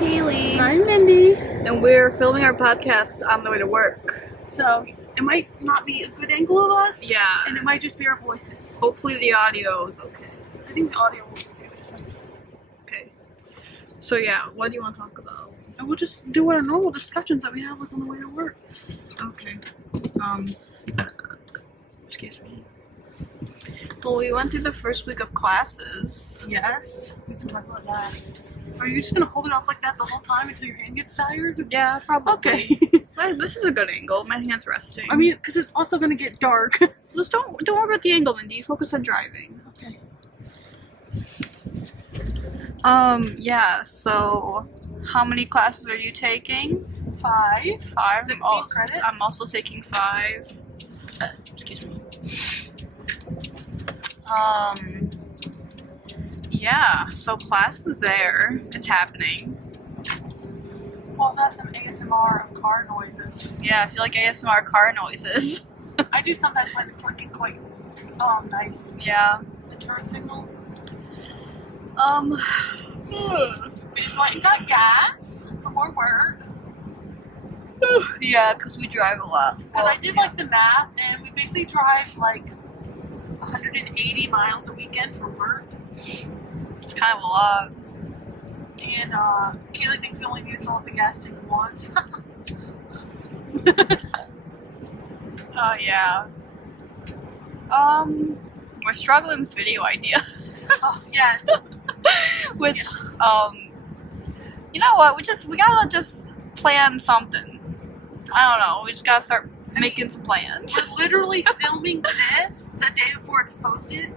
Kaylee. I'm Mindy. And we're filming our podcast on the way to work. So, it might not be a good angle of us. Yeah. And it might just be our voices. Hopefully the audio is okay. I think the audio will be okay. Just like, Okay. So yeah, what do you want to talk about? and we'll just do our normal discussions that we have like on the way to work. Okay. Excuse me. Well, we went through the first week of classes. Yes. We can talk about that. Are you just going to hold it up like that the whole time until your hand gets tired? Yeah, probably. Okay. This is a good angle. My hand's resting. I mean, because it's also going to get dark. Just don't worry about the angle, Mindy. Focus on driving. Okay. Yeah, so how many classes are you taking? 5. 5. 16 credits. I'm also taking 5. Excuse me. Yeah, so class is there. It's happening. We'll also have some ASMR of car noises. Yeah, I feel like ASMR car noises. I do sometimes find the clicking quite nice. Yeah. The turn signal. We just went and got gas before work. Yeah, because we drive a lot. Because I did like the math, and we basically drive like 180 miles a weekend for work. It's kind of a lot. And Kaylee thinks we only need to fill up the gas tank once. Oh, yeah. We're struggling with video idea. Yes. Which, you know what? We gotta just plan something. I don't know. We just gotta start making some plans. We're literally filming this the day before it's posted,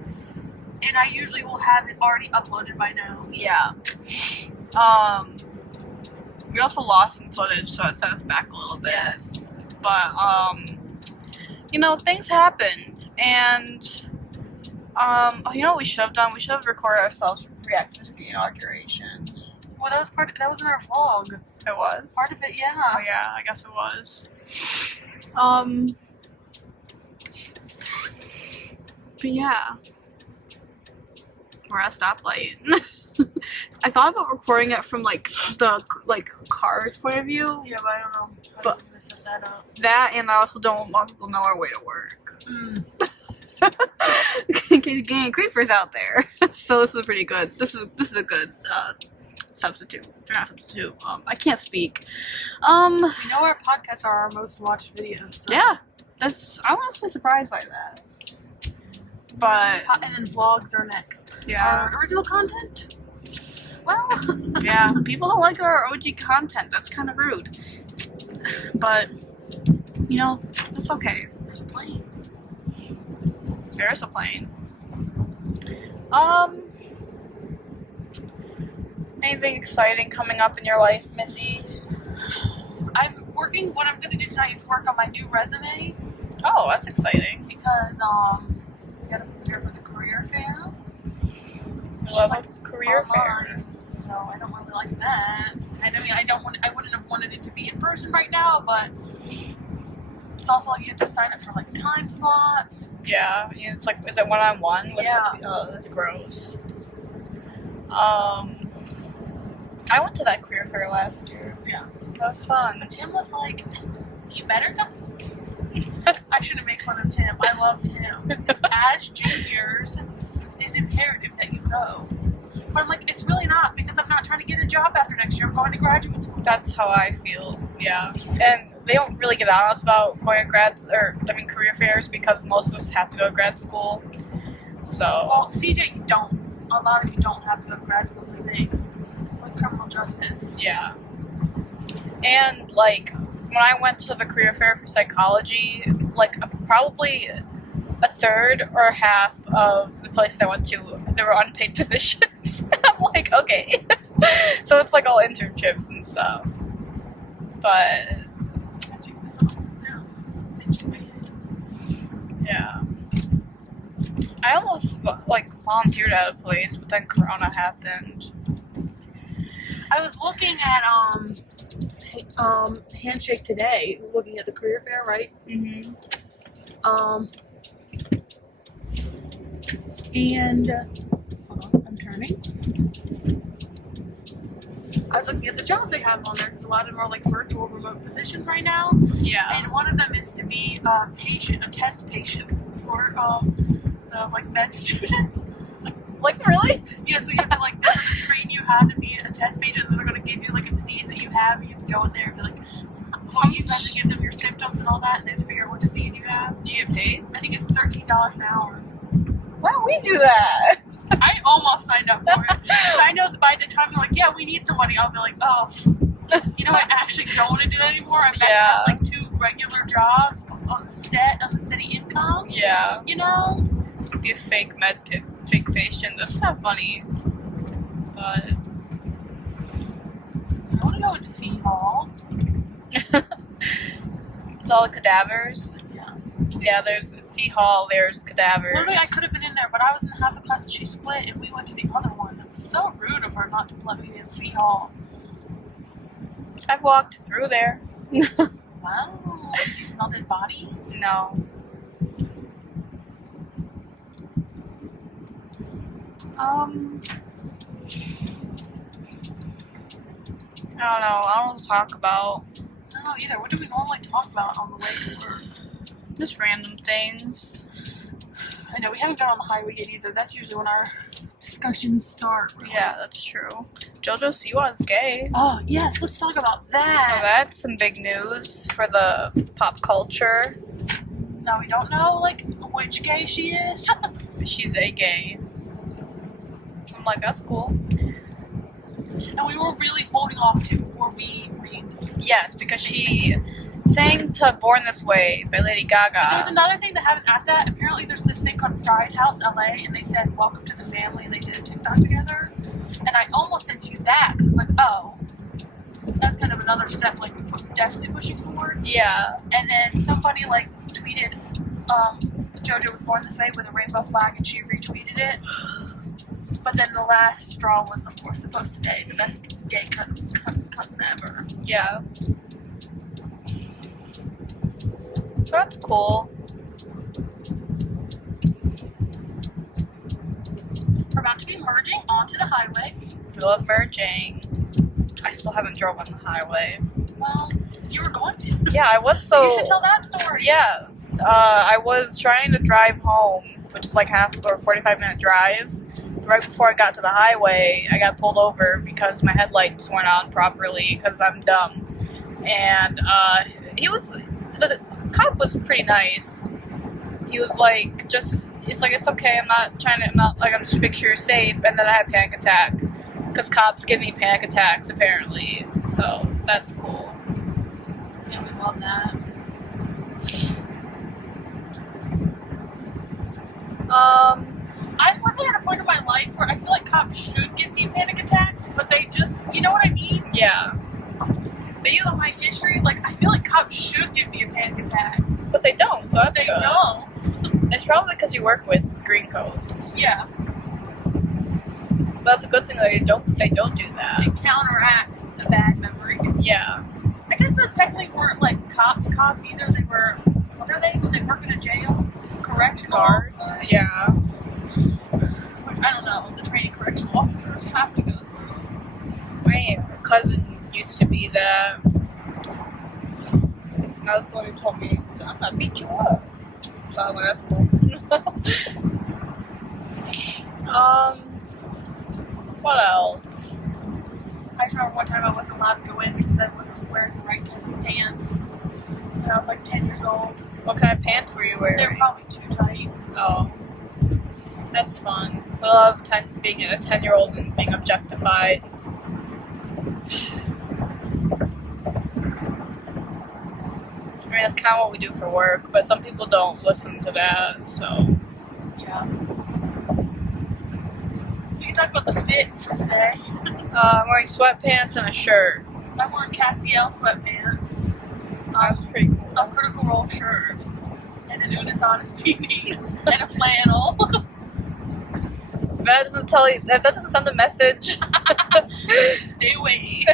and I usually will have it already uploaded by now. Yeah. We also lost some footage, so it set us back a little bit. Yes. But, you know, things happen. And, you know what we should have done? We should have recorded ourselves reacting to the inauguration. Well, that was in our vlog. It was? Part of it, yeah. Oh, yeah, I guess it was. But yeah. We're at a stoplight. I thought about recording it from the car's point of view. Yeah, but I don't know. But- I'm gonna set that up. That, and I also don't want people to know our way to work. In case you get any creepers out there. So this is pretty good. This is a good substitute. They're not substitute. I can't speak. We know our podcasts are our most watched videos. So. Yeah, I'm honestly surprised by that. But And then vlogs are next. yeah, Our original content? Well, yeah, people don't like our OG content. That's kind of rude. But you know, that's okay. There's a plane. There is a plane. Anything exciting coming up in your life, Mindy? what I'm gonna do tonight is work on my new resume Oh, that's exciting. because I gotta prepare for the career fair. I love a career fair. Online, so I don't really like that. And I mean, I wouldn't have wanted it to be in person right now, but it's also like you have to sign up for like time slots. Yeah, it's like, is it one-on-one? Yeah. Oh, that's gross. I went to that career fair last year. Yeah. That was fun. But Tim was like, "You better come." I shouldn't make fun of Tim. I love Tim. As juniors, it's imperative that you go. But I'm like, it's really not, because I'm not trying to get a job after next year. I'm going to graduate school. That's how I feel, yeah. And they don't really get on us about going to career fairs because most of us have to go to grad school. So, Well, CJ, you don't. A lot of you don't have to go to grad school, so they like criminal justice. yeah. And, like, when I went to the career fair for psychology, like, probably a third or half of the places I went to, there were unpaid positions. I'm like, okay. So it's like all internships and stuff. But, I take this off now. It's intubated. yeah. I almost, volunteered at a place, but then Corona happened. I was looking at Handshake today, looking at the career fair, right? Mm-hmm. And hold on, I'm turning. I was looking at the jobs they have on there because a lot of them are like virtual remote positions right now. Yeah. And one of them is to be a test patient for the like med students. Like, really? Yeah, so you have to like, they're going to train you how to be a test patient, and they're going to give you like a disease that you have, and you have to go in there and be like, you have to give them your symptoms and all that, and they have to figure out what disease you have. Do you get paid? I think it's $13 an hour. Why don't we do that? I almost signed up for it. But I know that by the time you're like, yeah, we need somebody, I'll be like, oh, you know, I actually don't want to do that anymore. I'm back to have like 2 regular jobs on the steady income. Yeah. You know? Be a fake patient. That's not funny. But I want to go into Fee Hall. with all the cadavers. Yeah. Yeah, there's Fee Hall, there's cadavers. Literally, I could have been in there, but I was in half the class that she split, and we went to the other one. It was so rude of her not to let me in Fee Hall. I've walked through there. Wow. You smell dead bodies? No. I don't know. I don't know what to talk about. I don't know either. What do we normally talk about on the way to work? Just random things. I know, we haven't got on the highway yet either. That's usually when our discussions start. Really. Yeah, that's true. JoJo Siwa's gay. Oh, yes, let's talk about So that. that's some big news for the pop culture. Now, we don't know, like, which gay she is. She's a gay. I'm like, that's cool. And we were really holding off to before we read. Yes, because she sang to Born This Way by Lady There's Gaga. another thing that happened after that. Apparently, there's this thing called Pride House LA, and they said, welcome to the family, and they did a TikTok together. And I almost sent you that, because, like, oh, that's kind of another step, like, definitely pushing forward. Yeah. And then somebody, like, tweeted, JoJo was born this way with a rainbow flag, and she retweeted it. But then the last straw was, of course, the post today, the best gay cousin ever. Yeah. So that's cool. We're about to be merging onto the highway. We love merging. I still haven't drove on the highway. Well, you were going to. Yeah, I was so... You should tell that story. Yeah. I was trying to drive home, which is like half or 45-minute drive. Right before I got to the highway, I got pulled over because my headlights weren't on properly because I'm dumb. And the cop was pretty nice. He was like, it's okay, I'm just make sure you're safe. And then I had a panic attack because cops give me panic attacks apparently. So that's cool. Yeah, we love that. I'm living at a point in my life where I feel like cops should give me panic attacks, but they just, you know what I mean? Yeah. But you know my history, like, I feel like cops should give me a panic attack. But they don't, so that's They good. don't. It's probably because you work with green coats. Yeah, But that's a good thing that they don't do that. it counteracts the bad memories. Yeah. I guess those technically weren't like cops either. They were, what are they when they work in a jail? Correctional Guards. officers? Yeah. Which I don't know, the training correctional officers have to go through. My cousin used to be that. That was the one who told me, I'm gonna beat you up. So I was like, that's cool. What else? I just remember one time I wasn't allowed to go in because I wasn't wearing the right type of pants. And I was like 10 years old. What kind of pants were you wearing? They were probably too tight. Oh. That's fun. We love being a 10-year-old and being objectified. I mean, that's kind of what we do for work, but some people don't listen to that, so. Yeah. We can talk about the fits for today. I'm wearing sweatpants and a shirt. I'm wearing Castiel sweatpants, That's pretty cool. a Critical Role shirt, and an Unis Honest PD, and a flannel. That doesn't tell you, that doesn't send a message. Stay away.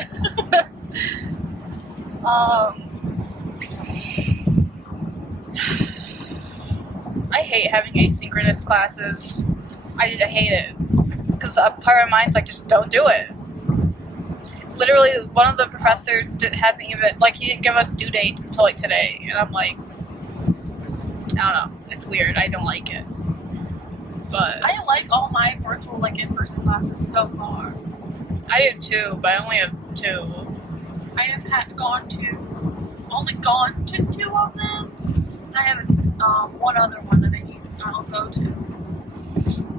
I hate having asynchronous classes. I hate it. Because a part of my mind's like, just don't do it. literally, one of the professors hasn't even, like, he didn't give us due dates until, like, today. And I'm like, I don't know. It's weird. I don't like it. But I like all my virtual, like, in-person classes so far. I do too, but I only have 2. I have only gone to 2 of them. I have one other one that I'll go to.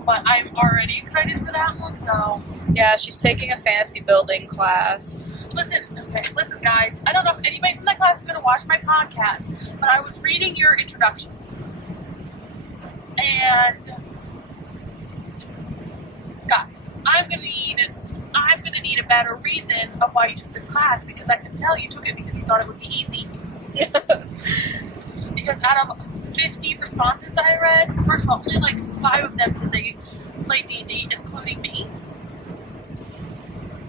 But I'm already excited for that one, so... Yeah, she's taking a fantasy building class. Listen, guys. I don't know if anybody from that class is going to watch my podcast, but I was reading your introductions. And... Guys, I'm gonna need a better reason of why you took this class, because I can tell you took it because you thought it would be easy. Because out of 50 responses I read, first of all, only like 5 of them said they played D&D, including me,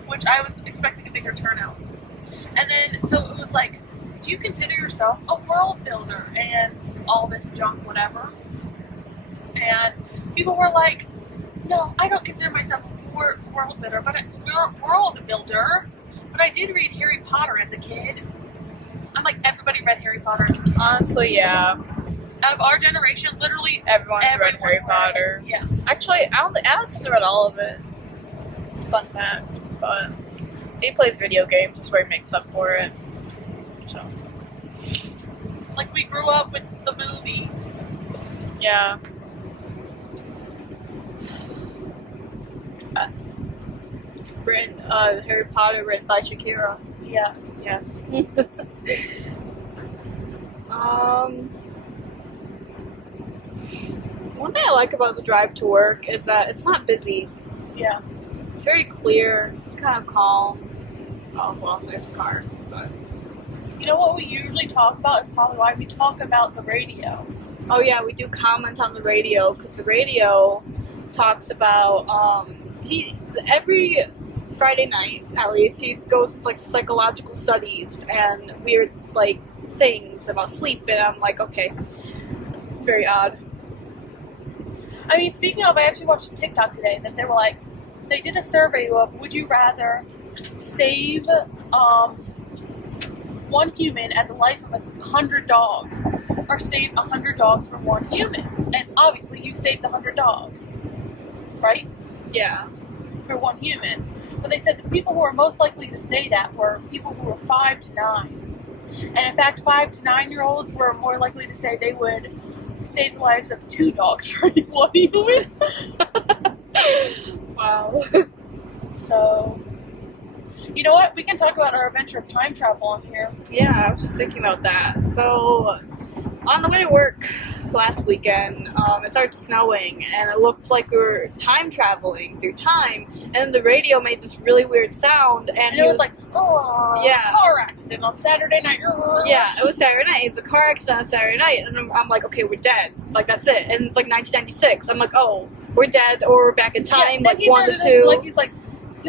which I was expecting a bigger turnout. And then, so it was like, do you consider yourself a world builder and all this junk, whatever? And people were like, no, I don't consider myself a world builder, but I did read Harry Potter as a kid. I'm like, everybody read Harry Potter as a kid. Honestly, yeah. Out of our generation, literally Everyone's read Harry Potter. Yeah. Actually, I don't think Alex has read all of it. Fun fact. But he plays video games, that's where he makes up for it. So. Like, we grew up with the movies. Yeah. Harry Potter written by Shakira. Yes. Yes. One thing I like about the drive to work is that it's not busy. Yeah. It's very clear. It's kind of calm. Oh, well, there's a car, but... You know what we usually talk about is probably why we talk about the radio. Oh, yeah, we do comment on the radio, because the radio talks about, every Friday night, at least, he goes into, like, psychological studies and weird, like, things about sleep, and I'm like, okay, very odd. I mean, speaking of, I actually watched a TikTok today that they were like, they did a survey of, would you rather save one human at the life of 100 dogs, or save 100 dogs for one human? And obviously, you saved 100 dogs, right? Yeah. For one human. But they said the people who were most likely to say that were people who were 5 to 9. And in fact, 5 to 9-year-olds were more likely to say they would save the lives of 2 dogs for one human. Wow. So, you know what? We can talk about our adventure of time travel on here. Yeah, I was just thinking about that. So, on the way to work last weekend, it started snowing, and it looked like we were time traveling through time, and the radio made this really weird sound, and it was like, oh, yeah. Car accident on Saturday night. Yeah, it was Saturday night. It's a car accident on Saturday night, and I'm like, okay, we're dead. Like, that's it. And it's like 1996. I'm like, oh, we're dead, or we're back in time, like 1 to 2. Like, he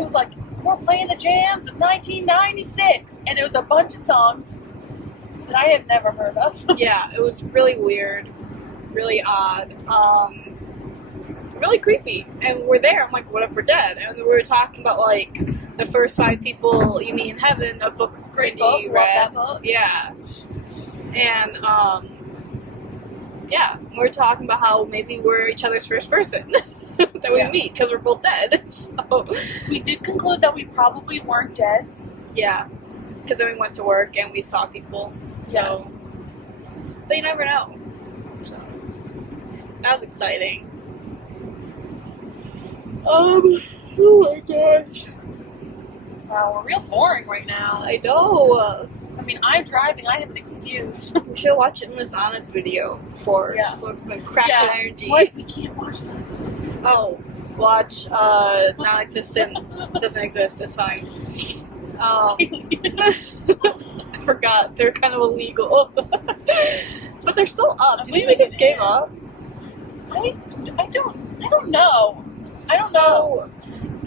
was like, we're playing the jams of 1996, and it was a bunch of songs that I have never heard of. Yeah, it was really weird, really odd, really creepy. And we're there. I'm like, what if we're dead? And we were talking about like the first 5 people you meet in heaven, a book Great Randy book, love read. that book. Yeah, and yeah, we were talking about how maybe we're each other's first person that we meet because we're both dead. So we did conclude that we probably weren't dead. Yeah, because then we went to work and we saw people. So, Yes. But you never know. So that was exciting. Oh my gosh. Wow, we're real boring right now. I know. I mean, I'm driving. I have an excuse. We should watch Endless Honest video before. Yeah. So we can crack Yeah. the energy. What? We can't watch this. Oh, watch non-existent. Doesn't exist. It's fine. I forgot they're kind of illegal, but they're still up. Do you think they just gave up? I don't know. I don't know. So,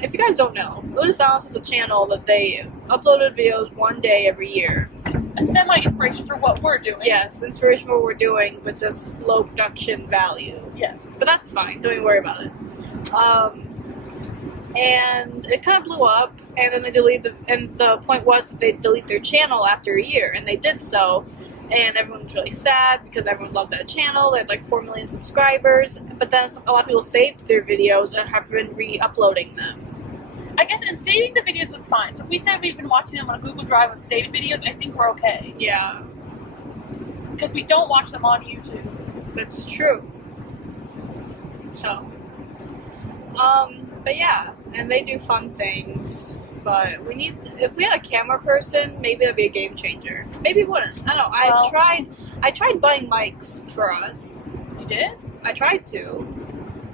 if you guys don't know, Endless Honest is a channel that they uploaded videos one day every year. A semi-inspiration for what we're doing. Yes, inspiration for what we're doing, but just low production value. Yes. But that's fine. Don't even worry about it. and it kind of blew up. And then they deleted and the point was that they'd delete their channel after a year, and they did so. And everyone was really sad because everyone loved that channel. They had like 4 million subscribers, but then a lot of people saved their videos and have been re-uploading them. I guess, and saving the videos was fine. So if we said we've been watching them on a Google Drive of saved videos, I think we're okay. Yeah, Because we don't watch them on YouTube. that's true. So, but yeah, and they do fun things. But if we had a camera person, maybe that'd be a game changer. Maybe it wouldn't. I don't know. Well- I tried buying mics for us. You did? I tried to.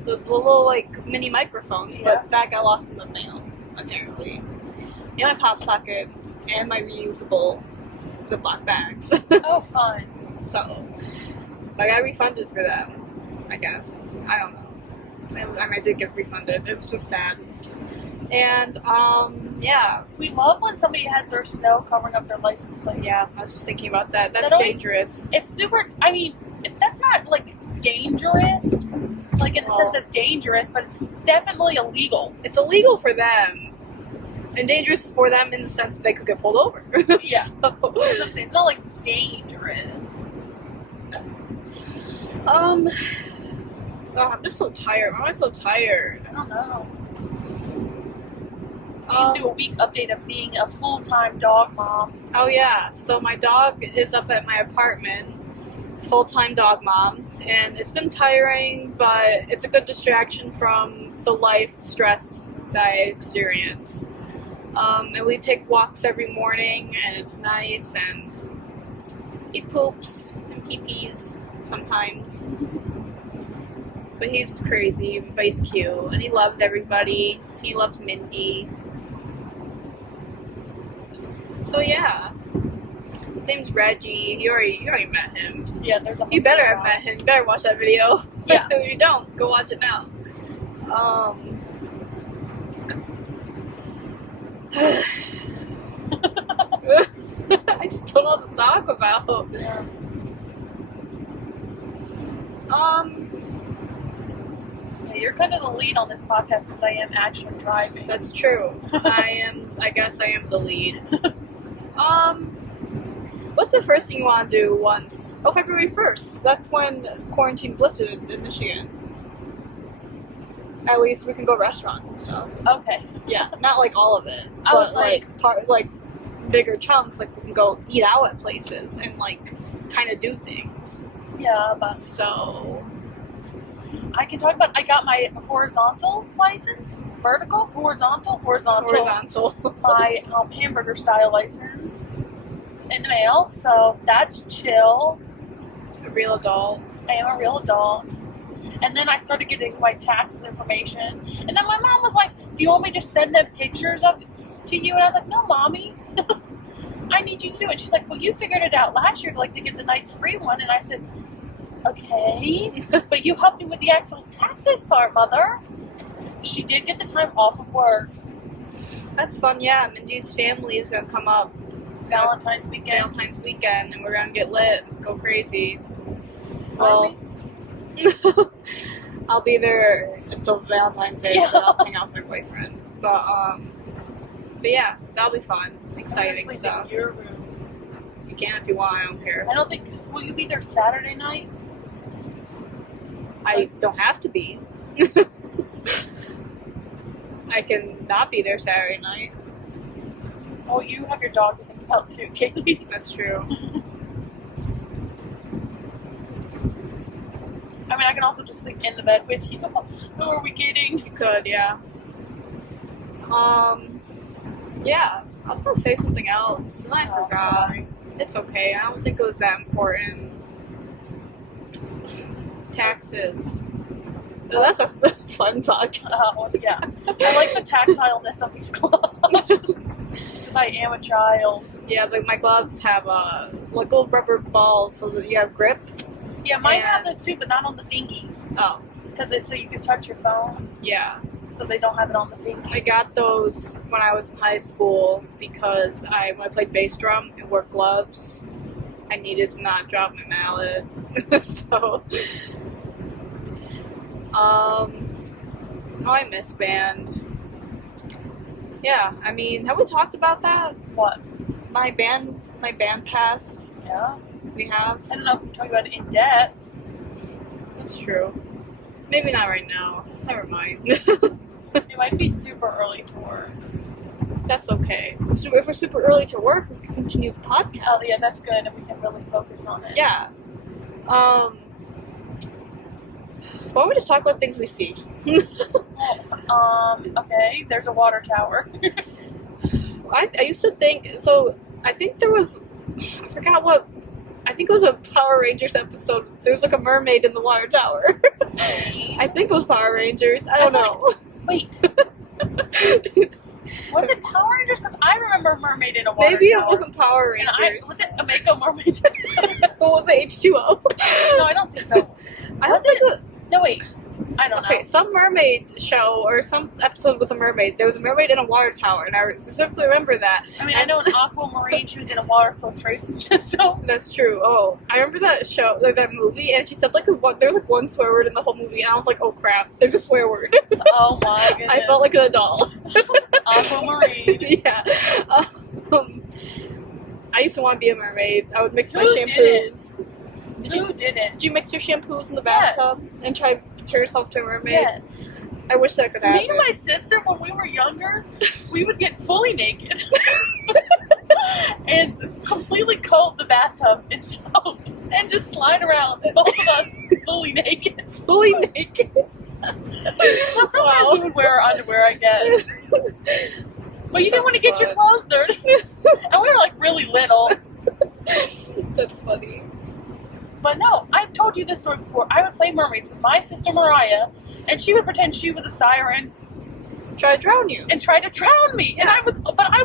The little, like, mini microphones, Yeah. but that got lost in the mail, apparently. And my pop socket and my reusable Ziploc bags. Oh, fun. So, I got refunded for them, I guess. I don't know. I mean, I did get refunded. It was just sad. And, yeah. We love when somebody has their snow covering up their license plate. Yeah, I was just thinking about that. That's That always- dangerous. It's super, I mean, that's not, like, dangerous, like, in the sense of dangerous, but it's definitely illegal. It's illegal for them. And dangerous for them in the sense that they could get pulled over. Yeah. So, That's what I'm saying. It's not, like, dangerous. oh, I'm just so tired. Why am I so tired? I don't know. We can do a week update of being a full-time dog mom. Oh yeah, so my dog is up at my apartment, full-time dog mom, and it's been tiring, but it's a good distraction from the life stress that I experience. And we take walks every morning, and it's nice, and he poops and pee-pees sometimes. But he's crazy, but he's cute, and he loves everybody. He loves Mindy. So yeah, his name's Reggie. You already met him. Yeah, there's a You better have met him. You better watch that video. Yeah. If you don't, go watch it now. I just don't know what to talk about. Yeah. Yeah, you're kind of the lead on this podcast since I am actually driving. That's true. I guess I am the lead. What's the first thing you want to do once? Oh, February 1st. That's when quarantine's lifted in Michigan. At least we can go restaurants and stuff. Okay. Yeah, not like all of it, I was but like bigger chunks. Like we can go eat out at places and like kind of do things. Yeah, but So I can talk about. I got my horizontal license, vertical, horizontal. horizontal. My hamburger style license in the mail, so that's chill. A real adult. I am a real adult. And then I started getting my taxes information, and then my mom was like, "Do you want me to just send them pictures of to you?" And I was like, "No, mommy, I need you to do it." She's like, "Well, you figured it out last year, like to get the nice free one," and I said, "Okay, but you helped me with the actual taxes part, mother." She did get the time off of work. That's fun. Yeah, Mindy's family is gonna come up Valentine's weekend. Valentine's weekend, and we're gonna get lit, go crazy. Are Well, I'll be there until Valentine's Day. Yeah. But I'll hang out with my boyfriend. But yeah, that'll be fun. Exciting Honestly, stuff. in your room. You can if you want. I don't care. I don't think. Will you be there Saturday night? I don't have to be. I can not be there Saturday night. Oh, you have your dog to think about too, Kaylee. That's true. I mean, I can also just sleep in the bed with you. Who are we kidding? You could, yeah. Yeah. I was gonna say something else, and I Oh, forgot. sorry. It's okay. I don't think it was that important. Taxes. Oh, that's a fun podcast. Yeah. I like the tactileness of these gloves. Because I am a child. Yeah, like my gloves have like little rubber balls so that you have grip. Yeah, mine have And- those too, but not on the fingies. Oh, Because it's so you can touch your phone, yeah. so they don't have it on the fingies. I got those when I was in high school because when I played bass drum and wore gloves, I needed to not drop my mallet. So, oh, I miss band. Yeah, I mean, have we talked about that? What? My band pass. Yeah. We have. I don't know if we're talking about it in depth. That's true. Maybe not right now. Never mind. It might be super early to work. That's okay. So if we're super early to work, we can continue the podcast. Oh yeah, that's good, and we can really focus on it. Yeah. Why don't we just talk about things we see? Okay, there's a water tower. I used to think, so I think there was, I forgot what, I think it was a Power Rangers episode. There was like a mermaid in the water tower. I think it was Power Rangers. I don't know. Wait. Was it Power Rangers? Because I remember a mermaid in a water Maybe tower. it wasn't Power And Rangers. was it a Mako mermaid? It was the H2O. No, I don't think so. I Was don't think No, wait. I don't Okay, know. some mermaid show or some episode with a mermaid. There was a mermaid in a water tower, and I specifically remember that. I mean, I know an aquamarine, she was in a water filtration system. That's true. Oh, I remember that show, like that movie, and she said like there was like one swear word in the whole movie, and I was like, oh crap, there's a swear word. Oh my goodness. I felt like an adult. Aquamarine. Yeah. I used to want to be a mermaid. I would mix my Who shampoos. Who didn't? Did you mix your shampoos in the Yes. bathtub and try to turn yourself to a mermaid? Yes. I wish that could Me happen. and my sister, when we were younger, we would get fully naked and completely coat the bathtub in soap and just slide around, both of us fully naked. Fully naked. Well, sometimes Wow. we would wear our underwear, I guess. But you didn't want to get your Sounds clothes dirty. And we were like really little. That's funny. But no, I've told you this story before. I would play mermaids with my sister Mariah, and she would pretend she was a siren Try to drown you. and try to drown me. And I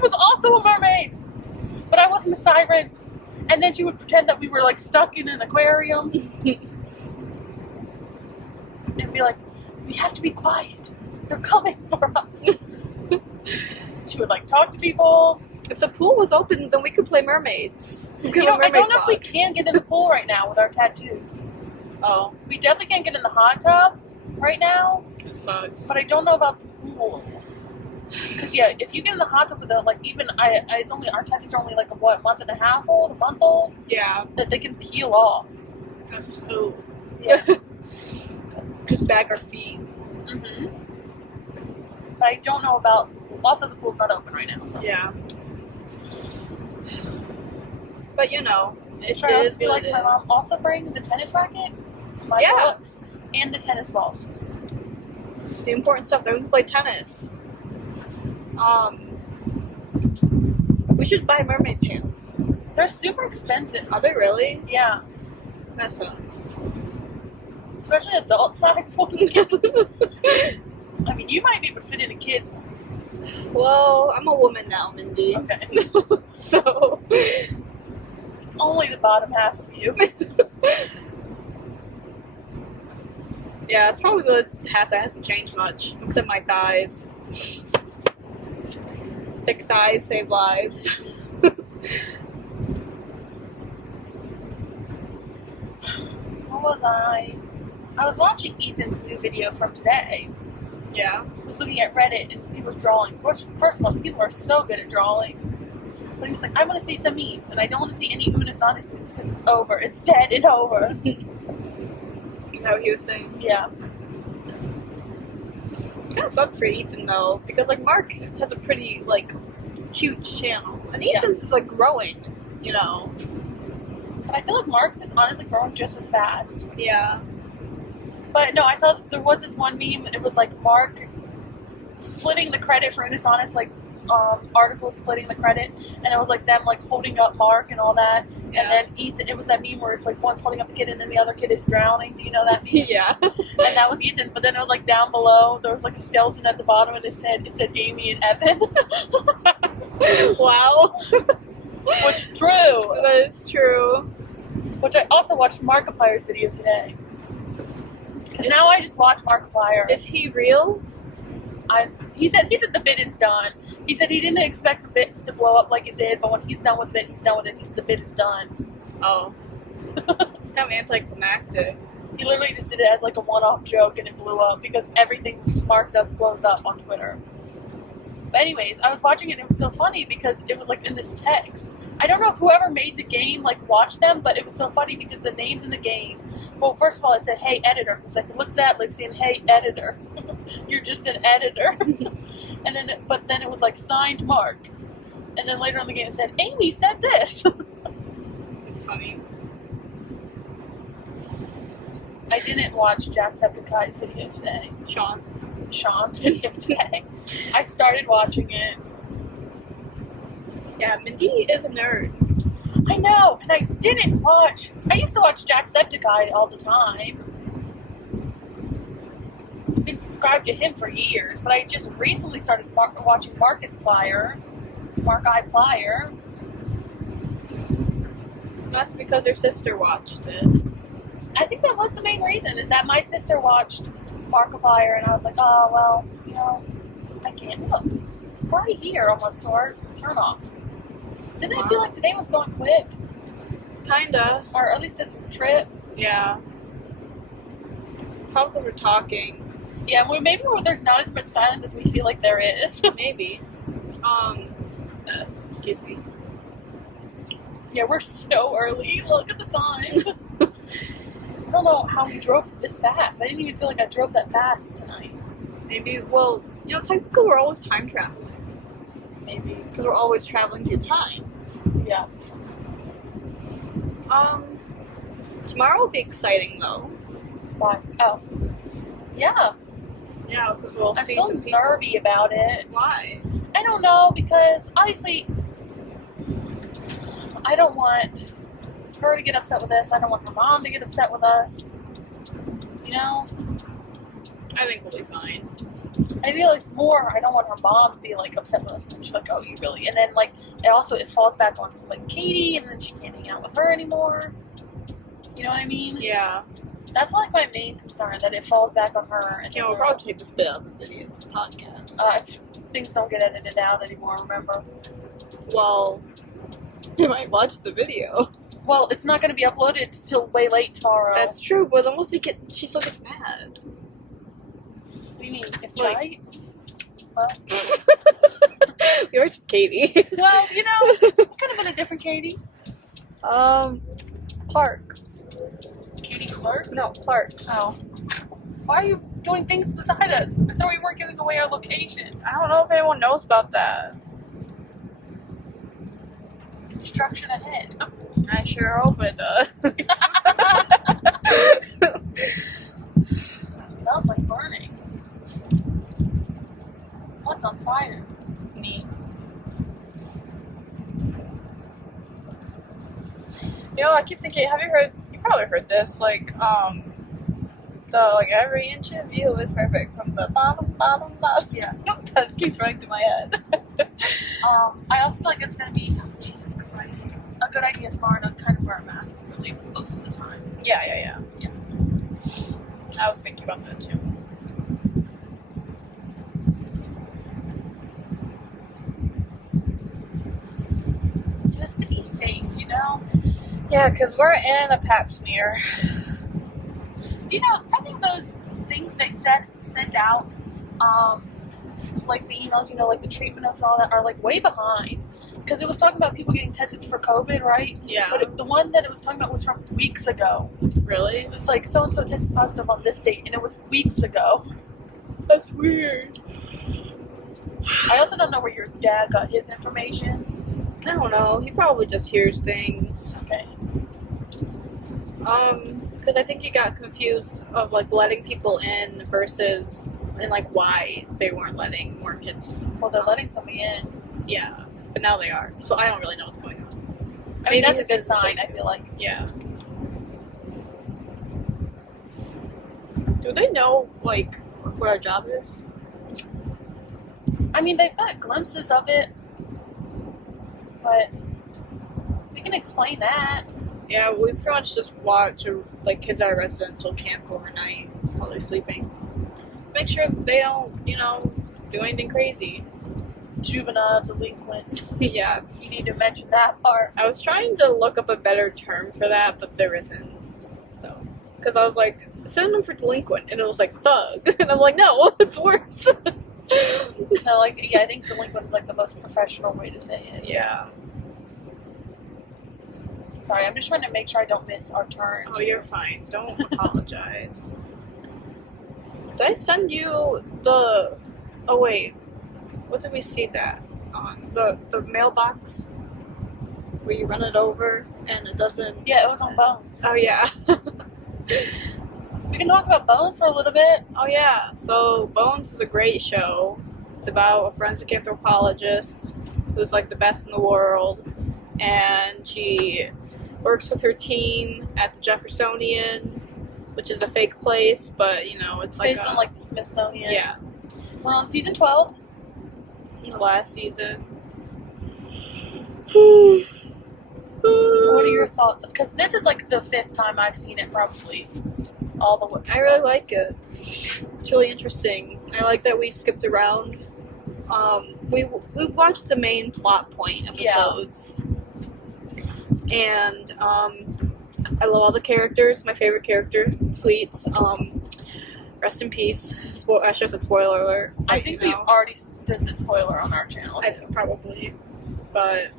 was also a mermaid, but I wasn't a siren. And then she would pretend that we were like stuck in an aquarium and be like, "We have to be quiet. They're coming for us." She would like talk to people. If the pool was open, then we could play mermaids. We could You know, have a I don't mermaid know if we vlog. can get in the pool right now with our tattoos. Oh, We definitely can't get in the hot tub right now. it sucks. But I don't know about the pool. Because yeah, if you get in the hot tub with them, like even it's only our tattoos are only like a month and a half old, a month old, Yeah, that they can peel off. that's ooh. Yeah. Just bag our feet. Mm-hmm. But I don't know about. Also, the pool's not open right now, so. Yeah. But you know, it Should I also is be what like it my mom is. also bring the tennis racket, my Yeah. books, and the tennis balls. The important stuff. Then we can play tennis. We should buy mermaid tails. They're super expensive. Are they really? Yeah, That sucks. especially adult size ones. I mean, you might be able to fit in a kid's one. Well, I'm a woman now, Mindy. Okay. So, It's only the bottom half of you. yeah, it's probably the half that hasn't changed much, except my thighs. Thick thighs save lives. What was I? I was watching Ethan's new video from today. Yeah. I was looking at Reddit and people's drawings. First of all, people are so good at drawing. But he's like, I want to see some memes, and I don't want to see any Unisonics memes because it's over. It's dead and over. Is that what he was saying? Yeah. It kind of sucks for Ethan, though, because, like, Mark has a pretty, like, huge channel. And Yeah. Ethan's is, like, growing, you know? But I feel like Mark's is honestly growing just as fast. Yeah. But no, I saw there was this one meme. It was like Mark splitting the credit for Unisonics, like articles splitting the credit, and it was like them like holding up Mark and all that. Yeah. And then Ethan, it was that meme where it's like one's holding up the kid and then the other kid is drowning. Do you know that meme? Yeah. And that was Ethan. But then it was like down below, there was like a skeleton at the bottom, and it said Amy and Evan, Wow. which true. That is true. Which I also watched Markiplier's video today. Because now I just watch Markiplier. Is he real? He said the bit is done. He said he didn't expect the bit to blow up like it did, but when he's done with the bit, he's done with it. He said the bit is done. Oh. It's kind of anticlimactic. He literally just did it as like a one-off joke, and it blew up because everything Mark does blows up on Twitter. anyways, I was watching it and it was so funny because it was like in this text. I don't know if whoever made the game like watched them, but it was so funny because the names in the game. Well, first of all, it said, "Hey, editor." It's like, look at that, like saying, "Hey, editor." You're just an editor. And then, but then it was like signed Mark. And then later on in the game, it said, "Amy said this." It's funny. I didn't watch Jacksepticeye's video today. Sean's video today. I started watching it. Yeah, Mindy is a nerd. I know, and I didn't watch. I used to watch Jacksepticeye all the time. I've been subscribed to him for years, but I just recently started watching Mark I. Plier. That's because her sister watched it. I think that was the main reason, is that my sister watched Markiplier, and I was like, oh, well, you know, I can't look. We're already here almost to our turn off. Didn't I feel like today was going quick? Kinda. Or at least this trip. Yeah. Probably because we're talking. Yeah, well, maybe there's not as much silence as we feel like there is. Maybe. Excuse me. Yeah, we're so early. Look at the time. I don't know how we drove this fast. I didn't even feel like I drove that fast tonight. Maybe, well, you know, technically we're always time traveling. Maybe. Because we're always traveling through time. Yeah. Tomorrow will be exciting, though. Why? Oh. Yeah. Yeah, because we'll I'm see so some people. nervy about it. Why? I don't know, because obviously I don't want her to get upset with us. I don't want her mom to get upset with us. You know? I think we'll be fine. I feel like more, I don't want her mom to be like upset with us, and then she's like, "Oh, you really?" And then like it falls back on like Katie, and then she can't hang out with her anymore. You know what I mean? Yeah. That's like my main concern, that it falls back on her. And Yeah, we'll probably take this bit out of the video, the podcast. if things don't get edited out anymore. Remember? Well, you might watch the video. Well, it's not going to be uploaded till way late tomorrow. That's true, but then she still gets mad. What do you mean? It's Like- right? Well, Yours, Katie. well, you know, it could have been a different Katie. Clark. Katie Clark? No, Clark's. Oh. Why are you doing things beside us? I thought we weren't giving away our location. I don't know if anyone knows about that. Destruction ahead. I sure hope it does. It smells like burning. What's on fire? Me. You know, I keep thinking, you probably heard this, like, every inch of you is perfect from the bottom. Yeah. That just keeps running through my head. I also feel like it's going to be, oh, Jesus Christ, a good idea tomorrow to kind of wear a mask really most of the time. Yeah. Yeah. I was thinking about that too. Just to be safe, you know? Yeah, because we're in a pap smear. You know, I think those things they sent out, like the emails, you know, like the treatment notes and all that, are like way behind. Because it was talking about people getting tested for COVID, right? Yeah. But the one that it was talking about was from weeks ago. Really? It was like, so-and-so tested positive on this date, and it was weeks ago. That's weird. I also don't know where your dad got his information. I don't know. He probably just hears things. Okay. Because I think he got confused of, like, letting people in versus, and, like, why they weren't letting more kids. Well, they're letting somebody in. Yeah. But now they are. So I don't really know what's going on. I mean, that's a it's good just sign, like- I feel like. Yeah. Do they know, like, what our job is? I mean, they've got glimpses of it, but we can explain that. Yeah, we pretty much just watch, like, kids at a residential camp overnight while they're sleeping. Make sure they don't, you know, do anything crazy. Juvenile delinquent. Yeah. You need to mention that part. I was trying to look up a better term for that, but there isn't. So, because I was like, synonym for delinquent, and it was like thug. And I'm like, no, it's worse. No, like, yeah, I think delinquent is like the most professional way to say it. Yeah. Sorry, I'm just trying to make sure I don't miss our turn. Oh, you're fine. Don't apologize. Did I send you the... Oh, wait. What did we see that on? The mailbox? Where you run it over and it doesn't... Yeah, it was on Bones. Oh, yeah. We can talk about Bones for a little bit. Oh, yeah. So, Bones is a great show. It's about a forensic anthropologist who's, like, the best in the world. And she works with her team at the Jeffersonian, which is a fake place, but, you know, it's like Based on like the Smithsonian. Yeah. We're on season 12. The last season. What are your thoughts? Because this is like the 5th time I've seen it, probably. All the way. I really like it. It's really interesting. I like that we skipped around. We watched the main plot point episodes. And I love all the characters. My favorite character, Sweets. Rest in peace. I should have said spoiler alert. I think we already did the spoiler on our channel. I probably. But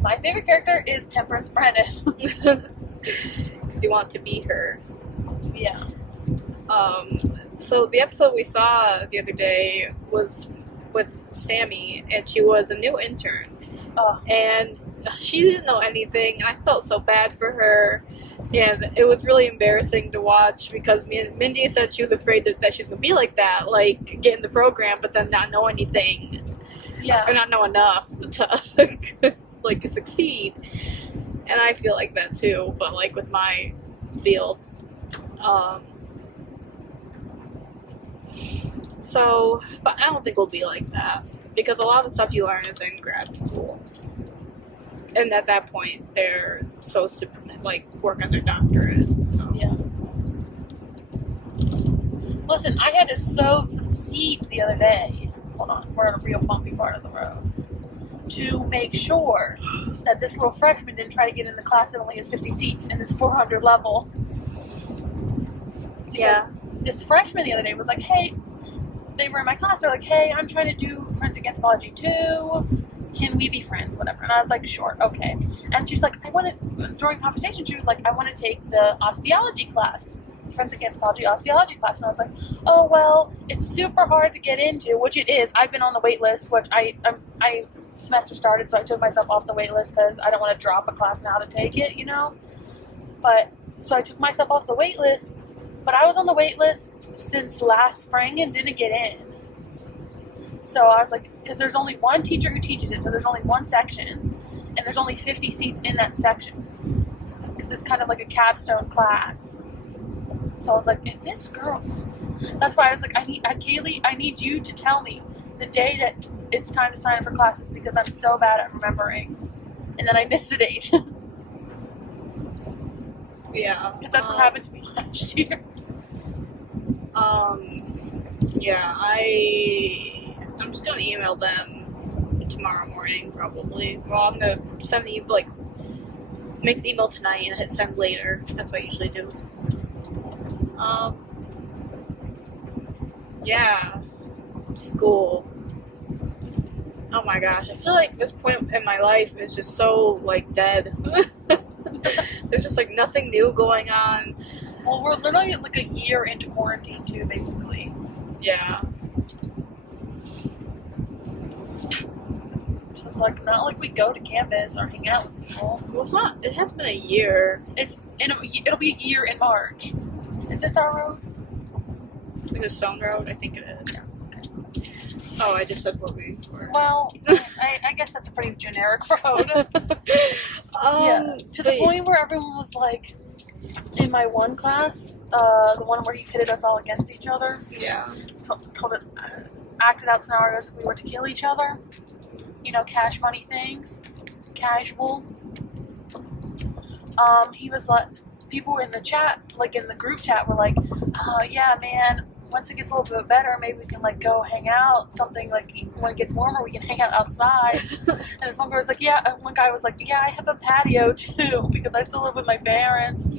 my favorite character is Temperance Brennan. because you want to be her. Yeah. So the episode we saw the other day was with Sammy, and she was a new intern. Oh. And she didn't know anything, and I felt so bad for her. And it was really embarrassing to watch because Mindy said she was afraid that she was going to be like that, like get in the program, but then not know anything. Yeah. Or not know enough to like succeed. And I feel like that too, but like with my field. So, but I don't think we'll be like that because a lot of the stuff you learn is in grad school. And at that point, they're supposed to like work on their doctorate. So Yeah. Listen, I had to sow some seeds the other day. Hold on, we're on a real bumpy part of the road. To make sure that this little freshman didn't try to get in the class that only has 50 seats in this 400 level. yeah, This freshman the other day was like, hey, they were in my class, they're like, hey, I'm trying to do forensic anthropology too. Can we be friends? Whatever. And I was like, sure, okay. And she's like, during conversation, she was like, I want to take the osteology class. Forensic anthropology osteology class. And I was like, oh, well, it's super hard to get into, which it is. I've been on the wait list, which I semester started, so I took myself off the wait list because I don't want to drop a class now to take it, you know? But, so I took myself off the wait list, but I was on the wait list since last spring and didn't get in. So I was like, because there's only one teacher who teaches it, so there's only one section, and there's only 50 seats in that section, because it's kind of like a capstone class. So I was like, if this girl, that's why I was like, Kaylee, I need you to tell me the day that it's time to sign up for classes, because I'm so bad at remembering, and then I missed the date. yeah. Because that's what happened to me last year. Yeah, I'm just gonna email them tomorrow morning, probably. Well, I'm gonna send the, like, make the email tonight and hit send later. That's what I usually do. Yeah. School. Oh my gosh, I feel like this point in my life is just so, like, dead. There's just, like, nothing new going on. Well, we're literally like a year into quarantine too, basically. Yeah. So it's like not like we go to campus or hang out with people. Well, it's not, it has been a year. It'll be a year in March. Is this our road? Is it Stone Road? I think it is. Oh, I just said what we were. Well, I guess that's a pretty generic road. Yeah, to the point where everyone was like, in my one class, the one where he pitted us all against each other, Yeah. acted out scenarios if we were to kill each other. You know, cash money things. Casual. He was like, people in the chat, like in the group chat, were like, yeah, man, once it gets a little bit better, maybe we can, like, go hang out, something, like, when it gets warmer, we can hang out outside. And this one guy was like, one guy was like, yeah, I have a patio, too, because I still live with my parents.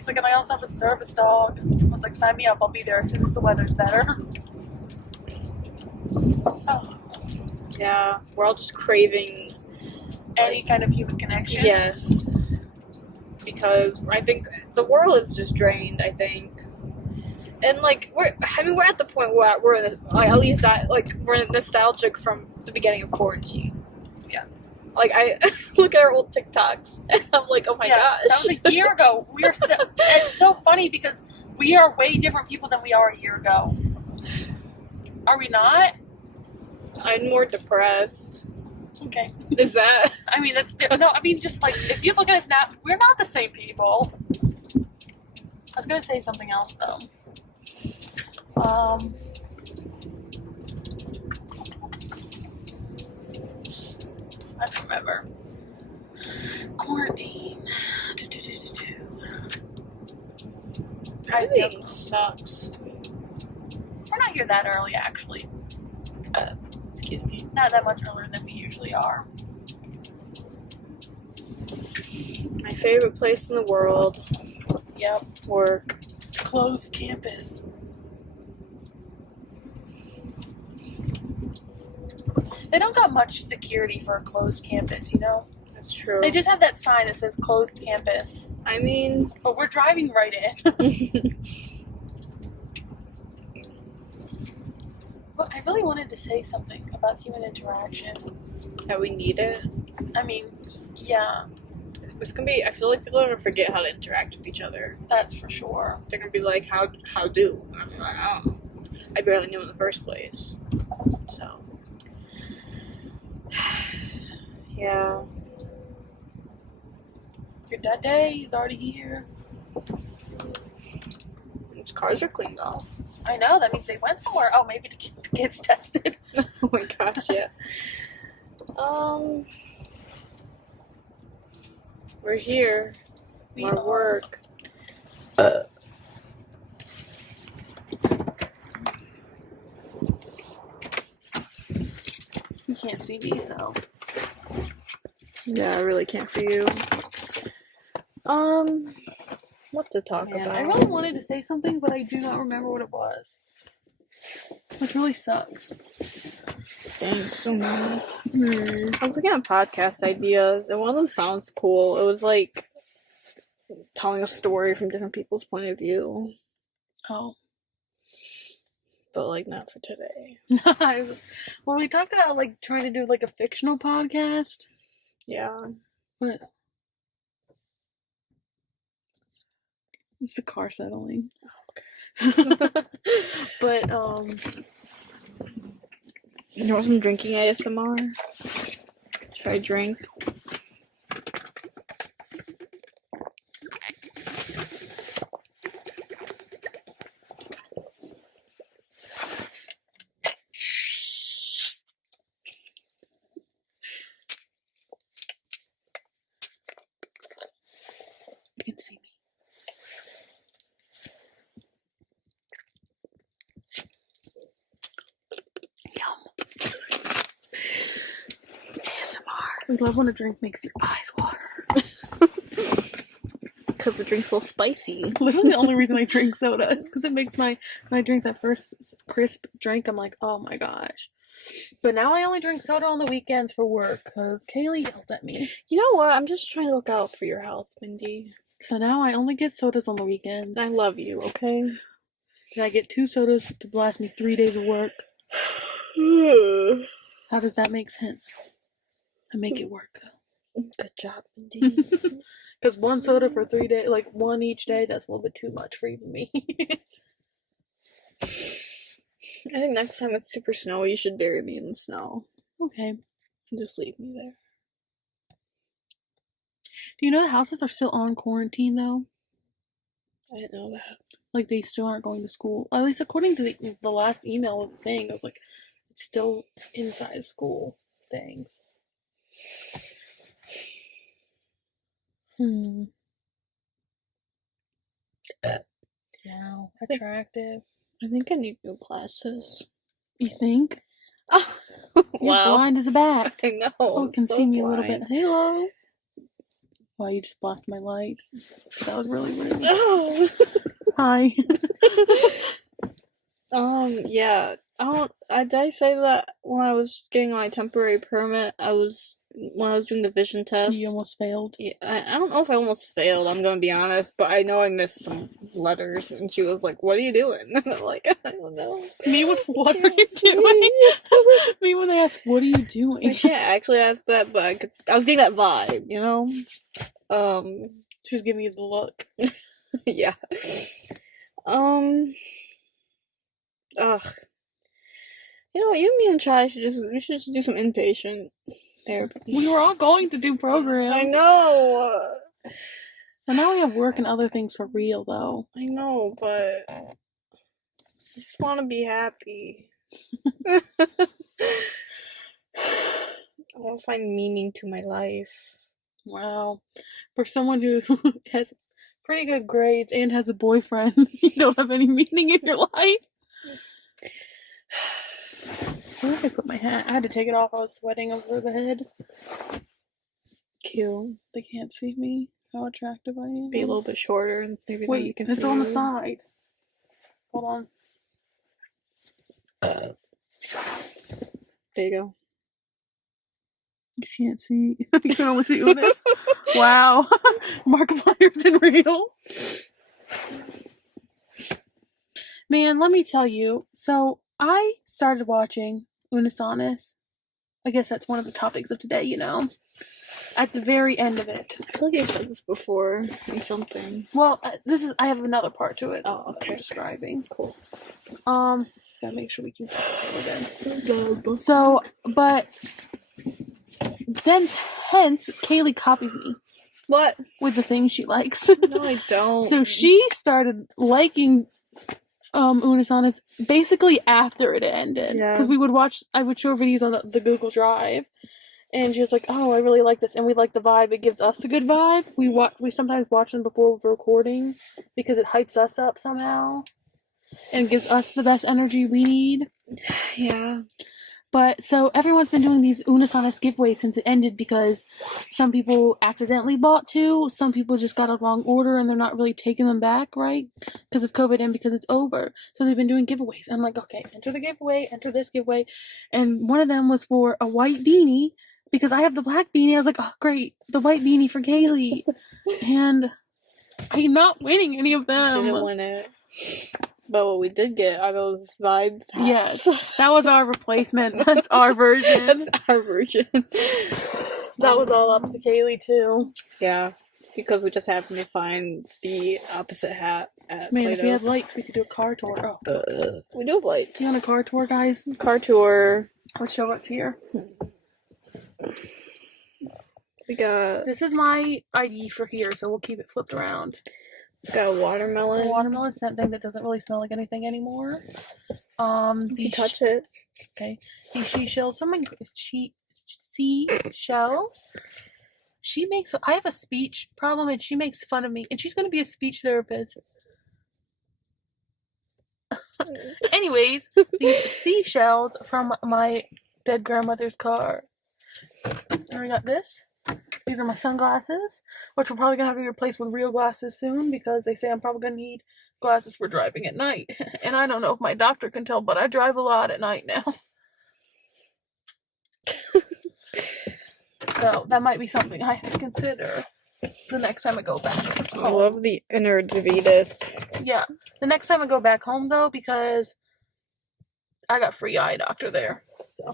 He's like, and I also have a service dog. I was like, sign me up. I'll be there as soon as the weather's better. Oh, Yeah, we're all just craving any kind of human connection. yes, because I think the world is just drained. I think, and like we're at the point where we're like at least we're nostalgic from the beginning of quarantine. Yeah. Like I look at our old TikToks and I'm like, oh my gosh, that was a year ago. It's so funny because we are way different people than we are a year ago. Are we not? I'm more depressed. Okay. Is that? I mean, no. I mean, just like if you look at us now, we're not the same people. I was gonna say something else though. I don't remember. Quarantine. Everything sucks. We're not here that early, actually. Excuse me. Not that much earlier than we usually are. My favorite place in the world. Yep. Work. Closed campus. They don't got much security for a closed campus, you know? That's true. They just have that sign that says closed campus. I mean, But we're driving right in. Well, I really wanted to say something about human interaction. that we need it. I mean, yeah, It's gonna be. I feel like people are gonna forget how to interact with each other. that's for sure. They're gonna be like, how do? I'm like, I don't know. I barely knew in the first place. So, yeah. Your dad day is already here. These cars are cleaned off. I know, that means they went somewhere. Oh, maybe to get the kids tested. Oh my gosh, yeah. We're here. We Our are. work. You can't see me, so. Yeah, I really can't see you. What to talk Man, about? I really wanted to say something, but I do not remember what it was. Which really sucks. Thanks so much. I was looking at podcast ideas, and one of them sounds cool. It was like telling a story from different people's point of view, Oh. but like not for today. Well, we talked about like trying to do like a fictional podcast, Yeah. but it's the car settling. But You want some drinking ASMR? Should I drink? you can see me. Yum. ASMR. I love when a drink makes your eyes water. Because the drink's a little spicy. Literally the only reason I drink soda is because it makes when I drink that first crisp drink, I'm like, oh my gosh. But now I only drink soda on the weekends for work because Kaylee yells at me. You know what? I'm just trying to look out for your health, Mindy. So now I only get sodas on the weekends. I love you, okay? And I get 2 sodas to last me 3 days of work. How does that make sense? I make it work though. Good job, Mindy. Because 1 soda for 3 days, like 1 each day, that's a little bit too much for even me. I think next time it's super snowy, you should bury me in the snow. Okay. And just leave me there. Do you know the houses are still on quarantine though? I didn't know that. Like they still aren't going to school. At least according to the last email of the thing, it was like it's still inside of school things. Wow, attractive. I think I need new glasses. You think? Oh, You're wow. blind as a bat. I know. Oh, I'm you can so see me a blind. little bit. Hello. Wow, you just blocked my light. That was really rude. Oh. Hi. Yeah. Did I say that when I was getting my temporary permit, when I was doing the vision test? You almost failed. Yeah, I don't know if I almost failed, I'm gonna be honest, but I know I missed some letters, and she was like, what are you doing? And I'm like, I don't know. Me with what are you doing? Me when they ask, what are you doing? I can't actually ask that, but I was getting that vibe, you know? She was giving you the look. Yeah. Ugh. You know, you and me and Chai we should just do some inpatient therapy. We were all going to do programs. I know! But now we have work and other things for real, though. I know, but I just want to be happy. I want to find meaning to my life. Wow. For someone who has pretty good grades and has a boyfriend, you don't have any meaning in your life. Where did I put my hat? I had to take it off. I was sweating over the head. Cute. They can't see me. How attractive I am. Be a little bit shorter, and maybe then you Wait, can it's see on the me. side. Hold on. There you go. You can't see. You can only see this. Wow. Markiplier's isn't real. Man, let me tell you. So, I started watching Unisonis. I guess that's one of the topics of today, you know. At the very end of it. I feel like I said this before in something. Well, I have another part to it. Oh, that I'm describing. Cool. Gotta make sure we can again. So, but then hence Kaylee copies me What? with the things she likes. No, I don't. So she started liking Unisonis basically after it ended. Yeah. Because I would show her videos on the Google Drive, and she was like, "Oh, I really like this," and we like the vibe. It gives us a good vibe. We sometimes watch them before we're recording because it hypes us up somehow, and gives us the best energy we need. Yeah. But so everyone's been doing these Unisonis giveaways since it ended because some people accidentally bought 2, some people just got a wrong order and they're not really taking them back, right? Because of COVID and because it's over. So they've been doing giveaways. I'm like, okay, enter the giveaway, enter this giveaway. And one of them was for a white beanie because I have the black beanie. I was like, oh, great, the white beanie for Kaylee. And I'm not winning any of them. Didn't win it. But what we did get are those vibe hats. Yes, that was our replacement. That's our version. That's our version. That was all up to Kaylee, too. Yeah, because we just happened to find the opposite hat at Man, Plato's. if we had lights, we could do a car tour. Oh. We do have lights. You want a car tour, guys? Car tour. Let's show what's here. We got This is my ID for here, so we'll keep it flipped around. a watermelon. A watermelon scent thing that doesn't really smell like anything anymore. You can touch it. Okay. These seashells. Seashells. She makes. I have a speech problem, and she makes fun of me. And she's going to be a speech therapist. Anyways, these seashells from my dead grandmother's car. And we got this. These are my sunglasses, which we're probably going to have to replace with real glasses soon because they say I'm probably going to need glasses for driving at night. And I don't know if my doctor can tell, but I drive a lot at night now. So that might be something I have to consider the next time I go back. I love the innards of Edith. Yeah. The next time I go back home, though, because I got free eye doctor there. So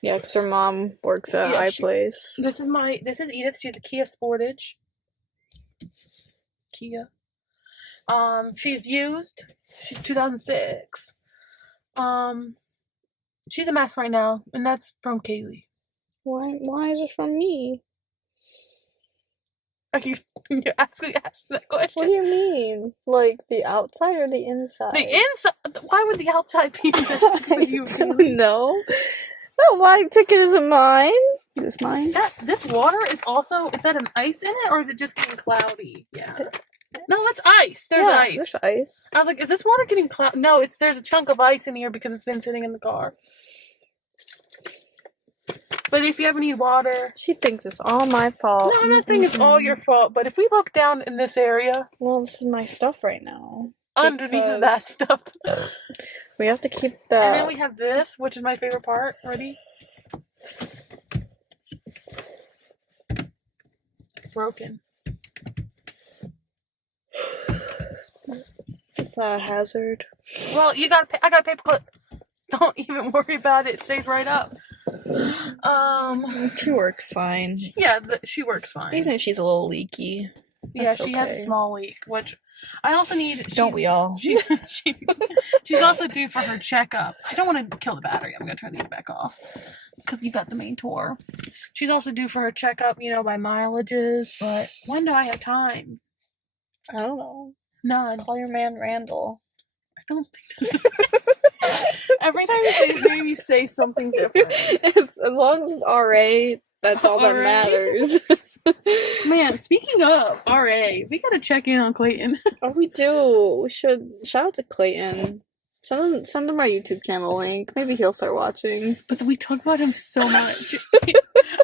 Yeah, because her mom works at Yeah, iPlace. this is Edith. She's a Kia Sportage. Kia. She's used. She's 2006. She's a mess right now, and that's from Kaylee. Why is it from me? Are you asking that question? What do you mean? Like the outside or the inside? The inside. Why would the outside be this for you? I don't know. No, my ticket isn't mine. Is this mine? This water is also. Is that an ice in it, or is it just getting cloudy? Yeah. No, it's ice. There's ice. There's ice. I was like, is this water getting cloudy? No, there's a chunk of ice in here because it's been sitting in the car. But if you ever need water... She thinks it's all my fault. No, I'm not saying it's all your fault, but if we look down in this area, Well, this is my stuff right now. underneath of that stuff. We have to keep And then the... we have this, which is my favorite part. Ready? Broken. It's a hazard. Well, I got a paper clip. Don't even worry about it. It stays right up. She works fine. Yeah, she works fine. Even if she's a little leaky. Yeah, That's she has a okay. small leak, which I also need. Don't we all? She's also due for her checkup. I don't want to kill the battery. I'm gonna turn these back off because you got the main tour. She's also due for her checkup, by mileages. But when do I have time? I don't know. None. Call your man Randall. I don't think this is. Every time you say his name, you say something different. As long as it's RA, that's all that RA? matters. Man, speaking of RA, we gotta check in on Clayton. Oh, we do. We should. Shout out to Clayton. Send him our YouTube channel link. Maybe he'll start watching. But we talk about him so much.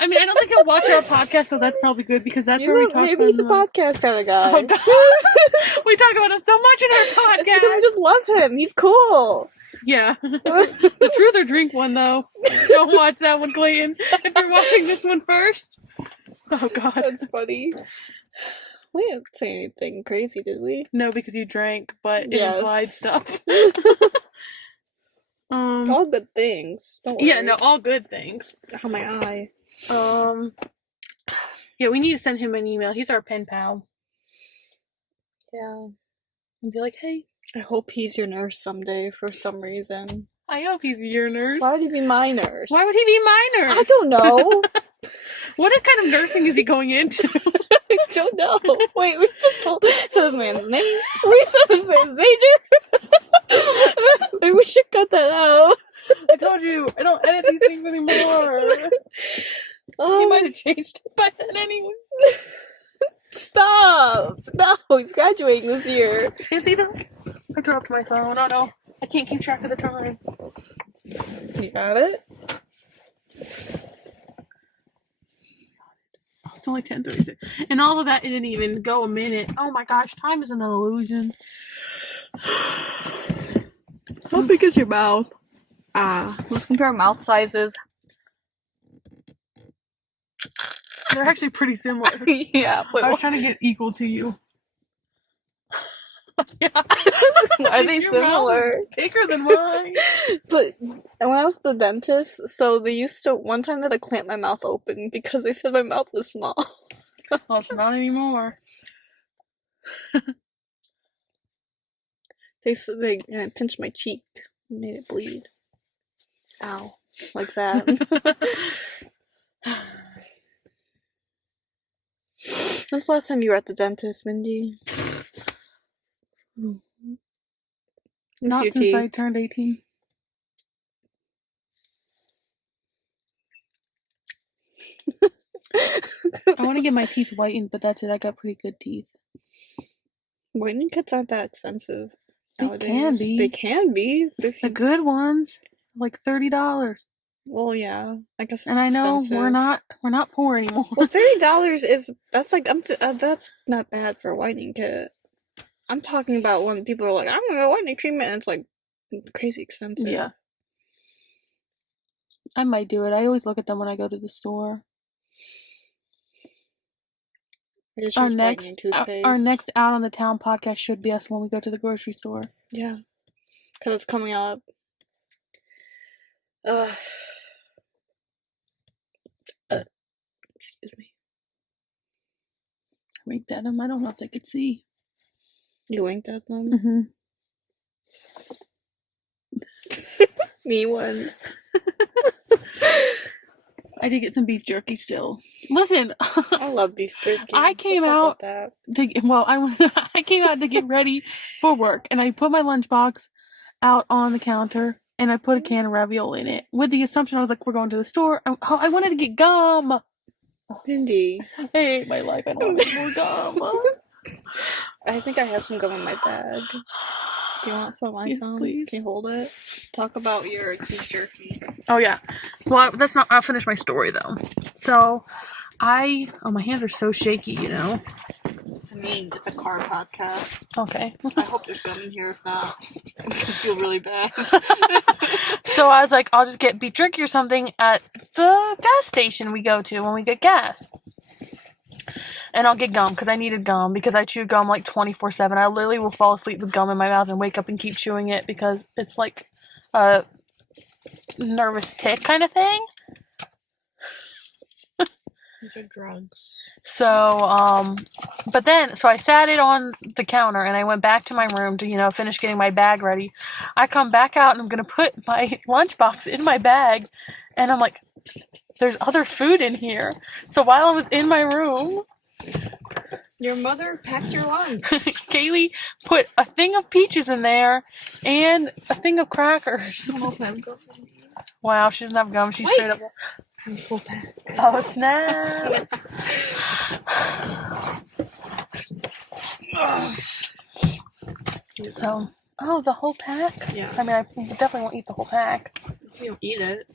I mean, I don't think he'll watch our podcast, so that's probably good because that's where we talk Maybe about he's a him. podcast kind of guy. Oh, God. We talk about him so much in our It's because we podcast. just love him. He's cool. Yeah. The Truth or Drink one, though. Don't watch that one, Clayton. If you're watching this one first. Oh, God. That's funny. We didn't say anything crazy, did we? No, because you drank, but it Yes. implied stuff. All good things. Don't Yeah, worry. no, all good things. Oh, my eye. Yeah, we need to send him an email. He's our pen pal. Yeah. And be like, hey, I hope he's your nurse someday for some reason. I hope he's your nurse. Why would he be my nurse? Why would he be my nurse? I don't know. What kind of nursing is he going into? I don't know. Wait, we just said this man's name. We said this man's major. Maybe we should cut that out. I told you, I don't edit these things anymore. He might have changed it by then anyway. Stop! No, he's graduating this year. Is he though? I dropped my phone. Oh no. I can't keep track of the time. You got it? It's only 10:36. And all of that didn't even go a minute. Oh my gosh, time is an illusion. How big is your mouth? Let's compare mouth sizes. They're actually pretty similar. Yeah. Wait, I was trying to get equal to you. Yeah. are they Your mouth similar? is bigger than mine. But when I was at the dentist, so they used to, one time they had to clamp my mouth open because they said my mouth was small. Well, it's not anymore. They said they pinched my cheek and made it bleed. Ow. Like that. When's the last time you were at the dentist, Mindy? Not your since I teeth. turned 18. I want to get my teeth whitened, but that's it. I got pretty good teeth. Whitening kits aren't that expensive. They Nowadays. can be. They can be. If The you, good ones, like $30. well, yeah. I guess. It's And I know expensive. we're not poor anymore. Well, $30 is that's like that's not bad for a whitening kit. I'm talking about when people are like, I'm gonna go whitening treatment, and it's like crazy expensive. Yeah. I might do it. I always look at them when I go to the store. I just Our use next, whitening toothpaste. our next Out on the Town podcast should be us when we go to the grocery store. Yeah, because it's coming up. Excuse me. Winked at them. I don't know if they could see. You winked at them. Mm-hmm. Me one. I did get some beef jerky still. Listen, I love beef jerky. I came What's up out with that? I came out to get ready for work, and I put my lunchbox out on the counter, and I put a can of ravioli in it with the assumption I was like, we're going to the store. I wanted to get gum. Mindy. I hate my life. I don't want more gum. I think I have some gum in my bag. Do you want some? Yes, please. Can you hold it? Talk about your beef jerky. Oh yeah. Well, that's not. I'll finish my story though. So, my hands are so shaky. You know. I mean, it's a car podcast. Okay. I hope there's gum in here. If not, I feel really bad. So I was like, I'll just get beef jerky or something at the gas station we go to when we get gas. And I'll get gum because I needed gum because I chew gum like 24/7. I literally will fall asleep with gum in my mouth and wake up and keep chewing it because it's like a nervous tick kind of thing. These are drugs. So, but then, so I sat it on the counter and I went back to my room to, finish getting my bag ready. I come back out and I'm going to put my lunchbox in my bag and I'm like, there's other food in here. So while I was in my room, your mother packed your lunch. Kaylee put a thing of peaches in there and a thing of crackers. Wow, she doesn't have gum. She's straight up. I'm full pack. Oh, snap. So, the whole pack? Yeah. I mean, I definitely won't eat the whole pack. You don't eat it.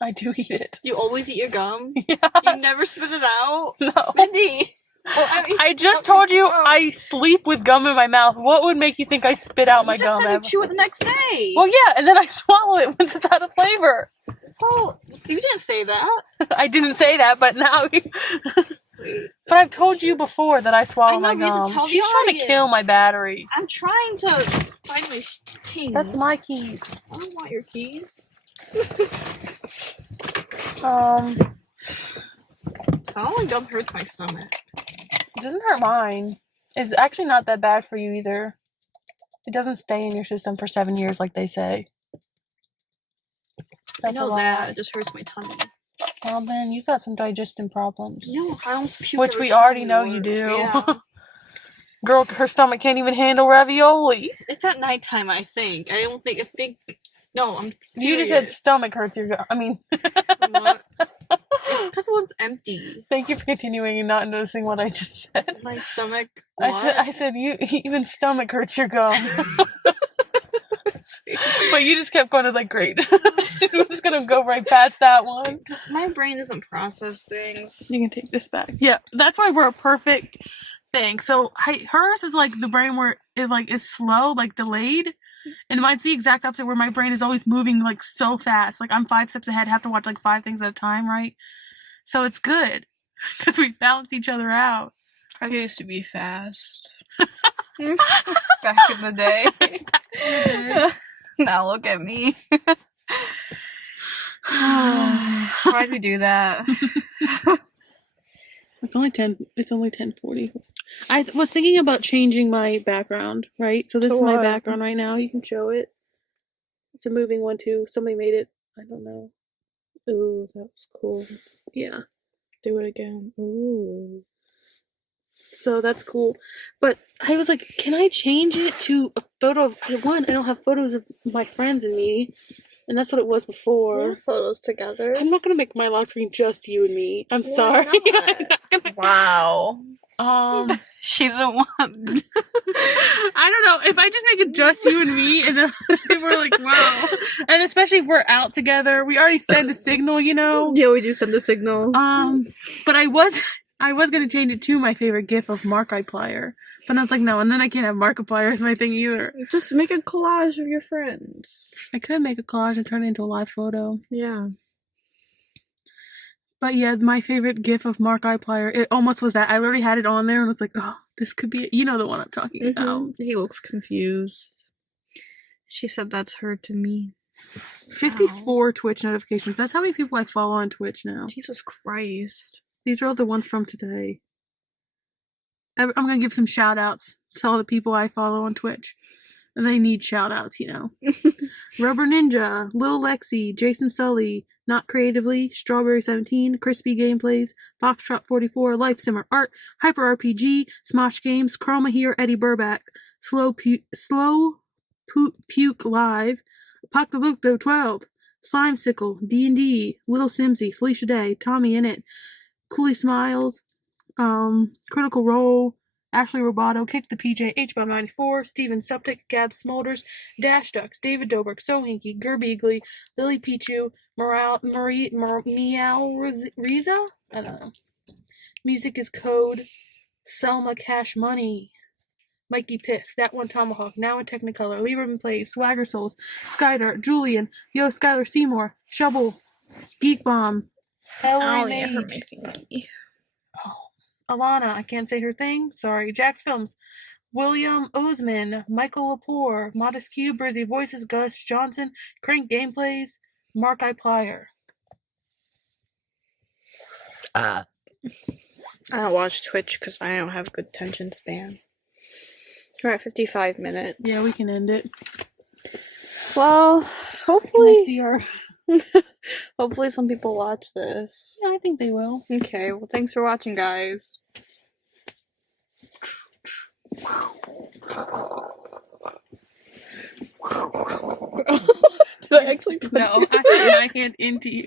I do eat it. You always eat your gum? Yeah. You never spit it out? No. Mindy! Well, I just told you I sleep with gum in my mouth. What would make you think I spit out my gum? You just said you chew it the next day. Well, yeah, and then I swallow it once it's out of flavor. Well, you didn't say that. I didn't say that, but now... But I've told you before that I swallow my gum. She's trying to kill my battery. I'm trying to find my keys. That's my keys. I don't want your keys. Swallowing gum hurts my stomach. It doesn't hurt mine. It's actually not that bad for you either. It doesn't stay in your system for 7 years like they say. I know that. It just hurts my tummy. Well, then you got some digestion problems. No, I almost puked. Which we already know you do. Yeah. Girl, her stomach can't even handle ravioli. It's at nighttime, I think. I don't think... No, I'm serious. You just said stomach hurts your... I mean... What? It's because one's empty. Thank you for continuing and not noticing what I just said. My stomach... What? I said you even stomach hurts your gum. But you just kept going. I was like, great. We're just gonna go right past that one. Because my brain doesn't process things. You can take this back. Yeah, that's why we're a perfect thing. So hers is like the brain where it like is slow, like delayed. And mine's the exact opposite where my brain is always moving like so fast. Like I'm 5 steps ahead, have to watch like 5 things at a time, right? So it's good. Because we balance each other out. I used to be fast. Back in the day. Now look at me. Why'd we do that? It's only 10:40. I was thinking about changing my background, right? So this is my background right now. You can show it. It's a moving one too. Somebody made it. I don't know. Ooh, that was cool. Yeah. Do it again. Ooh. So that's cool. But I was like, can I change it to a photo of one? I don't have photos of my friends and me. And that's what it was before. Photos together. I'm not gonna make my lock screen just you and me. I'm sorry. Wow. She's the one. I don't know. If I just make it just you and me, and then we're like, wow. And especially if we're out together, we already send the signal, Yeah, we do send the signal. But I was gonna change it to my favorite GIF of Markiplier, but I was like, no, and then I can't have Markiplier as my thing either. Just make a collage of your friends. I could make a collage and turn it into a live photo. Yeah. But yeah, my favorite GIF of Markiplier, it almost was that. I already had it on there and was like, oh, this could be it. You know the one I'm talking about. He looks confused. She said that's her to me. 54 Twitch notifications. That's how many people I follow on Twitch now. Jesus Christ. These are all the ones from today. I'm going to give some shout outs to all the people I follow on Twitch. And they need shout outs, Rubber Ninja, Lil Lexi, Jason Sully, Not Creatively, Strawberry 17, Crispy Gameplays, Foxtrot 44, Life Simmer Art, Hyper RPG, Smosh Games, Chroma here, Eddie Burback, Slow Puke Live, Apocalypto 12, Slimesicle, D&D, Little Simsy, Felicia Day, Tommy Innit, Cooley Smiles, Critical Role, Ashley Roboto, Kick the PJ, H Bomb 94, Steven Septic, Gab Smolders, Dash Ducks, David Dobrik, So Hinky, Ger Beagley, Lily Pichu, Meow Riza? I don't know. Music is Code, Selma Cash Money, Mikey Piff, That One Tomahawk, Now in Technicolor, Lieberman Plays, Swagger Souls, Skydart, Julian, Yo Skylar Seymour, Shovel, Geek Bomb, Ellery Mage, Alana, I can't say her thing, sorry, Jax Films, William Osman, Michael Lepore, Modest Cube, Brizzy Voices, Gus Johnson, Crank Gameplays, Mark I. Plier. I don't watch Twitch because I don't have good attention span. We're at 55 minutes. Yeah, we can end it. Well, Can I hopefully, see our... hopefully some people watch this. Yeah, I think they will. Okay, well, thanks for watching, guys. Did I actually punch No, you? I put my hand into you.